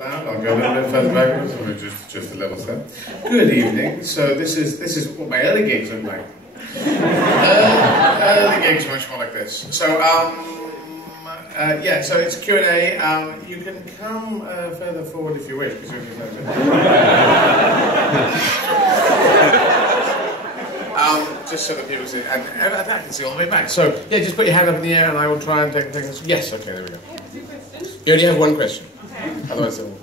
I'll go a little bit further backwards, or just a little set. Good evening. So this is what my early gigs look like. Early gigs are much more like this. So yeah. So it's Q&A. You can come further forward if you wish. Just so that people see, and I can see all the way back. So yeah, just put your hand up in the air, and I will try and take things. Yes. Okay. There we go. I have 2 questions. You only have one question. Okay. Otherwise, it will.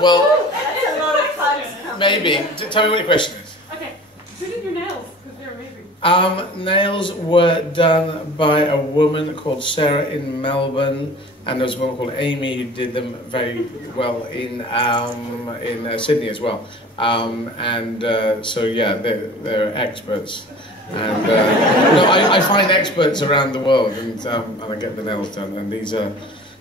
Well, maybe. Tell me what your question is. Okay. Who did your nails? Because they're amazing. Nails were done by a woman called Sarah in Melbourne, and there was a woman called Amy who did them very well in Sydney as well. So yeah, they're experts. And I find experts around the world, and I get the nails done. And these are,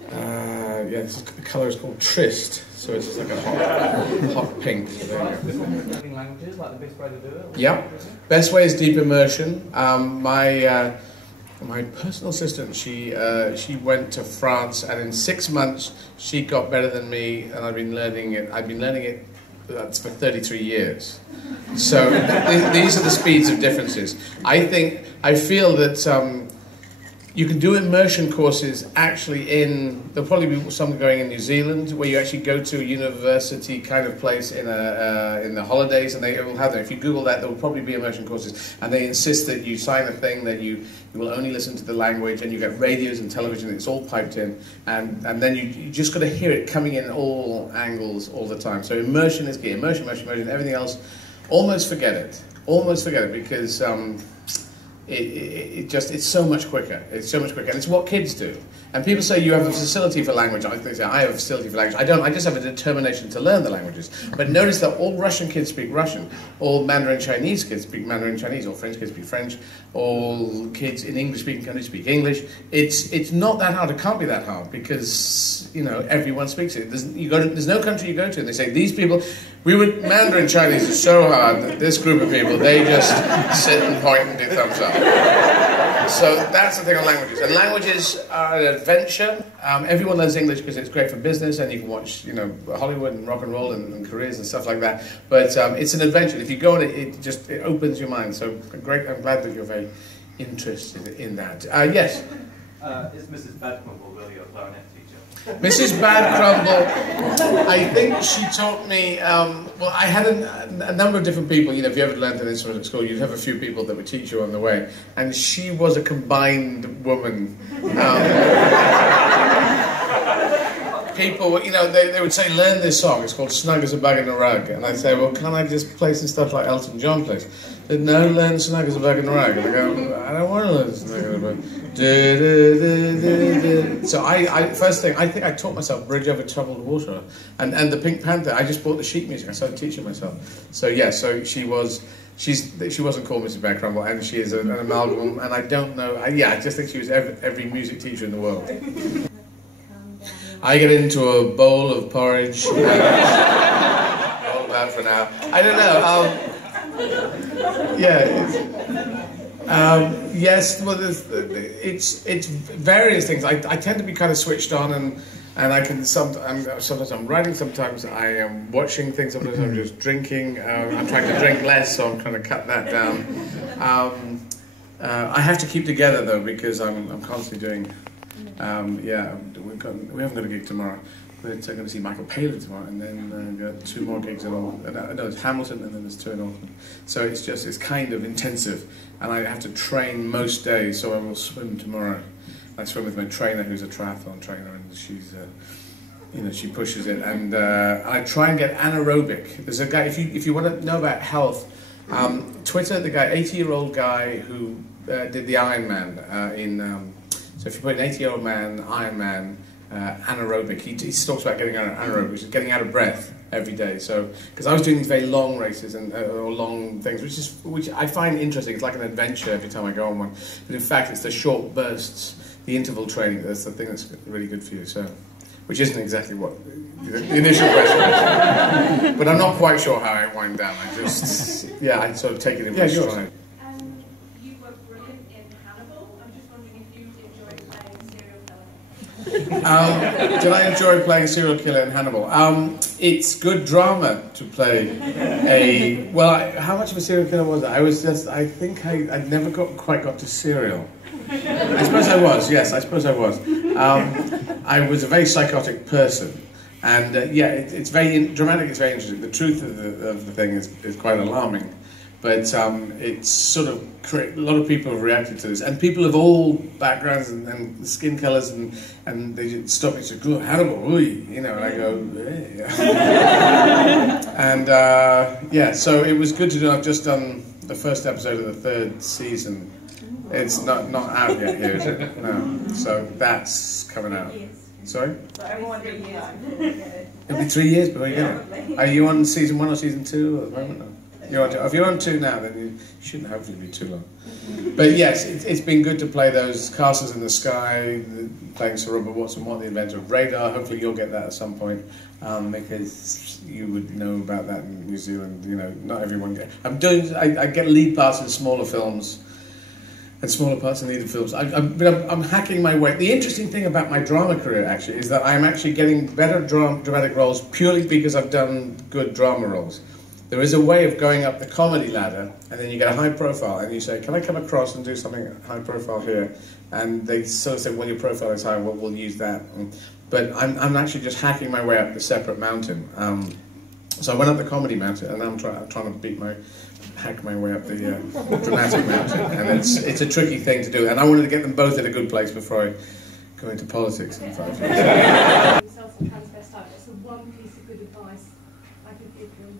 the colour is called Trist, so it's just like a hot pink. So there you go. Learning languages, like the best way to do it? Yeah, best way is deep immersion. My personal assistant, she went to France, and in 6 months she got better than me, and I've been learning it. That's for 33 years. So these are the speeds of differences. I feel that you can do immersion courses actually there'll probably be some going in New Zealand, where you actually go to a university kind of place in the holidays, and they will have them. If you Google that, there will probably be immersion courses, and they insist that you sign a thing that you will only listen to the language, and you get radios and television, it's all piped in, and then you just got to hear it coming in all angles all the time. So immersion is key. Immersion, everything else, almost forget it, because it's so much quicker. It's so much quicker, and it's what kids do. And people say you have a facility for language. I think I have a facility for language. I don't. I just have a determination to learn the languages. But notice that all Russian kids speak Russian. All Mandarin Chinese kids speak Mandarin Chinese. All French kids speak French. All kids in English-speaking countries speak English. It's not that hard. It can't be that hard, because everyone speaks it. There's no country you go to and they say these people. Mandarin Chinese is so hard that this group of people, they just sit and point and do thumbs up. So that's the thing on languages. And languages are an adventure. Everyone learns English because it's great for business, and you can watch, Hollywood and rock and roll and careers and stuff like that. But it's an adventure. If you go on it, it opens your mind. So great. I'm glad that you're very interested in that. Yes? Is Mrs. Badcrumble really a clarinet teacher? Mrs. Badcrumble, I think she taught me, I had a number of different people. If you ever learned an instrument at school, you'd have a few people that would teach you on the way. And she was a combined woman. People, they would say, learn this song. It's called Snug as a Bug in a Rug. And I'd say, well, can't I just play some stuff like Elton John plays? They said, no, learn Snug as a Bug in a Rug. And I go, I don't want to learn Snug as a Bug. So first thing, I think I taught myself Bridge Over Troubled Water. And the Pink Panther, I just bought the sheet music. I started teaching myself. So yeah, so she wasn't called Mrs. Badcrumble, and she is an amalgam, and I don't know, I just think she was every music teacher in the world. I get into a bowl of porridge. All that for now. I don't know. Yes. Well, it's various things. I tend to be kind of switched on, and I can sometimes I'm writing, sometimes I am watching things, sometimes I'm just drinking. I'm trying to drink less, so I'm trying to cut that down. I have to keep together though, because I'm constantly doing. We haven't got a gig tomorrow. We're going to see Michael Palin tomorrow, and then we've got 2 more gigs in all. No, it's Hamilton, and then there's 2 in Auckland. So it's kind of intensive, and I have to train most days. So I will swim tomorrow. I swim with my trainer, who's a triathlon trainer, and she's, she pushes it. And I try and get anaerobic. There's a guy. If you want to know about health, Twitter, the guy, 80-year-old guy who did the Ironman so if you put an 80-year-old man, Ironman, anaerobic, he talks about getting anaerobic, which is getting out of breath every day. So, because I was doing these very long races or long things, which I find interesting. It's like an adventure every time I go on one. But in fact, it's the short bursts, the interval training, that's the thing that's really good for you. So, which isn't exactly what the initial question was. But I'm not quite sure how I wind down. I sort of take it in my stride. You were brilliant in Hannibal. I'm just wondering if you enjoyed playing serial Did I enjoy playing a serial killer in Hannibal? It's good drama to play a... Well, how much of a serial killer was I? I think I never quite got to serial. I suppose I was, yes, I suppose I was. I was a very psychotic person. And yeah, it's very dramatic, it's very interesting. The truth of the thing is quite alarming. But it's sort of a lot of people have reacted to this, and people of all backgrounds and skin colours, and they stop me and say, "Go Hannibal, ooh," you know, and I go, "Hey." And yeah, so it was good to do. I've just done the first episode of the third season. It's not out yet here, is it? No. So that's coming out. Sorry? So everyone 3 years. It'll be 3 years before you get it. Are you on season 1 or season 2 at the moment? No. If you're on 2 now, then you shouldn't hopefully be too long. But yes, it's been good to play those Castles in the Sky, playing Sir Robert Watson, the inventor of radar. Hopefully you'll get that at some point, because you would know about that in New Zealand. You know, not everyone gets. I get lead parts in smaller films, and smaller parts in leading films. I'm hacking my way. The interesting thing about my drama career, actually, is that I'm actually getting better dramatic roles purely because I've done good drama roles. There is a way of going up the comedy ladder, and then you get a high profile, and you say, "Can I come across and do something high profile here?" And they sort of say, "Well, your profile is high, well, we'll use that." But I'm actually just hacking my way up the separate mountain. So I went up the comedy mountain, and now I'm trying to hack my way up the dramatic mountain. And it's a tricky thing to do, and I wanted to get them both in a good place before I go into politics in 5 years. Yourself a transvestite. What's the one piece of good advice I could give them?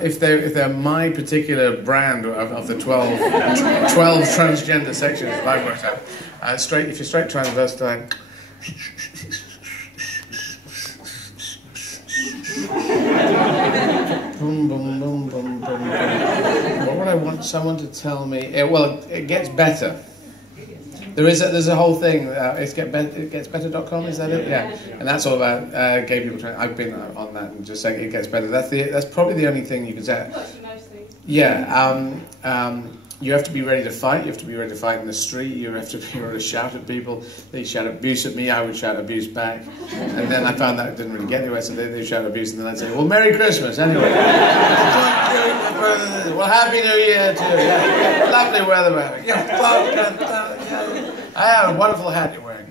If they're my particular brand of the 12 transgender sections that I've worked out, if you're straight transvestite, boom, boom, boom, boom, boom. What would I want someone to tell me? Well, it gets better. There's a whole thing. It gets better.com, is that it? Yeah, and that's all about gay people trying. I've been on that and just saying it gets better. That's probably the only thing you can say. Yeah. You have to be ready to fight. You have to be ready to fight in the street. You have to be ready to shout at people. They shout abuse at me. I would shout abuse back. And then I found that it didn't really get anywhere, so they shout abuse, and then I'd say, "Well, Merry Christmas, anyway." Well, Happy New Year too. Yeah. Lovely weather we're having. I have a wonderful hat you're wearing.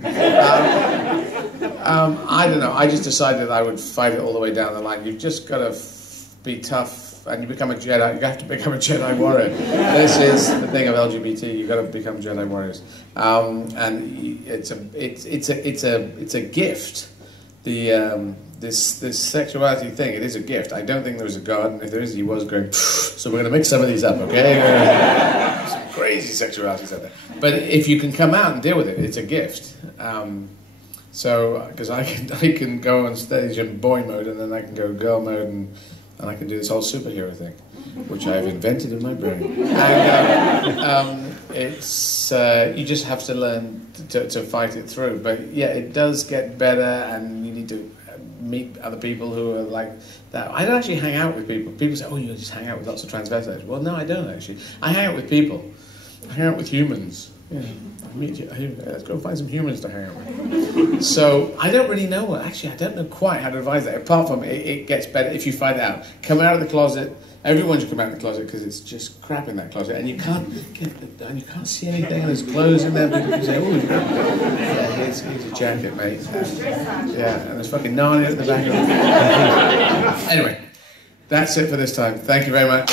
I don't know. I just decided I would fight it all the way down the line. You've just got to be tough. And you become a Jedi. You have to become a Jedi warrior. This is the thing of LGBT. You've got to become Jedi warriors, and it's a gift. This sexuality thing. It is a gift. I don't think there is a God, and if there is, he was going. So we're going to mix some of these up, okay? Some crazy sexualities out there. But if you can come out and deal with it, it's a gift. So because I can go on stage in boy mode, and then I can go girl mode, and I can do this whole superhero thing, which I have invented in my brain. And you just have to learn to fight it through. But yeah, it does get better, and you need to meet other people who are like that. I don't actually hang out with people. People say, "Oh, you just hang out with lots of transvestites." Well, no, I don't actually. I hang out with people. I hang out with humans. Yeah. Let's go find some humans to hang out with. So I don't really know. Actually, I don't know quite how to advise that. Apart from it gets better if you find out. Come out of the closet. Everyone should come out of the closet because it's just crap in that closet, and you can't see anything. And there's clothes in there. People say, "Oh, yeah, here's a jacket, mate." Yeah, and there's fucking Narnia at the back of it. Anyway, that's it for this time. Thank you very much.